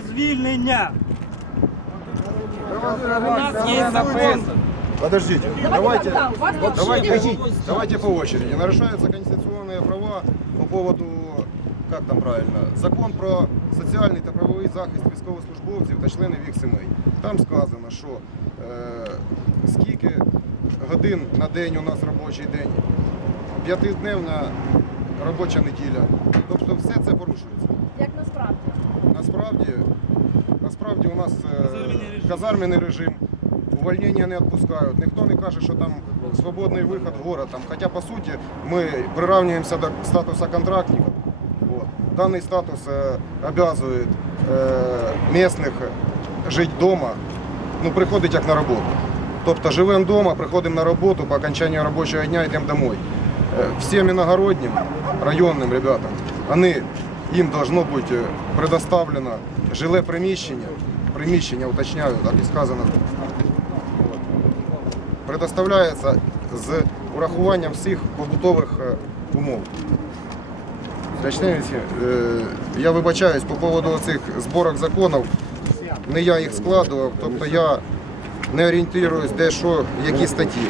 про звільнення. У нас є закон. Подождите, давайте, давайте, давайте по очереди. Нарушаются конституционные права по поводу, как там правильно, закон про соціальний та правовий захист військовослужбовців та членів їх сімей. Там сказано, що е, скільки годин на день у нас робочий день, п'ятидневна робоча неділя. Тобто все це порушується. Насправді? У нас е, режим, увольнення не відпускають. Ніхто не каже, що там свободний виход в город. Там, хоча по суті ми приравнюємося до статусу контрактників. Вот. Даний статус е, обязує е, жити вдома, ну, приходить як на роботу. Тобто живемо вдома, приходимо на роботу, по окончанию робочого дня йдемо домой. Всем иногородним, районным ребятам, они, им должно бути е, предоставлено жиле приміщення, приміщення, уточняю, так і сказано. Предоставляється з урахуванням всіх побутових е, умов. Е, я вибачаюсь по поводу цих зборок законів. Не я їх складував, тобто я не орієнтуюсь, де що, які статті.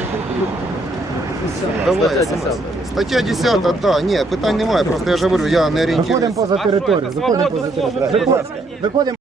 Давай, смс. Стаття 10, так, да, ні, питань немає, просто я ж говорю, я не орієнтуюсь. Виходимо поза територію. Виходимо поза територію. Виходимо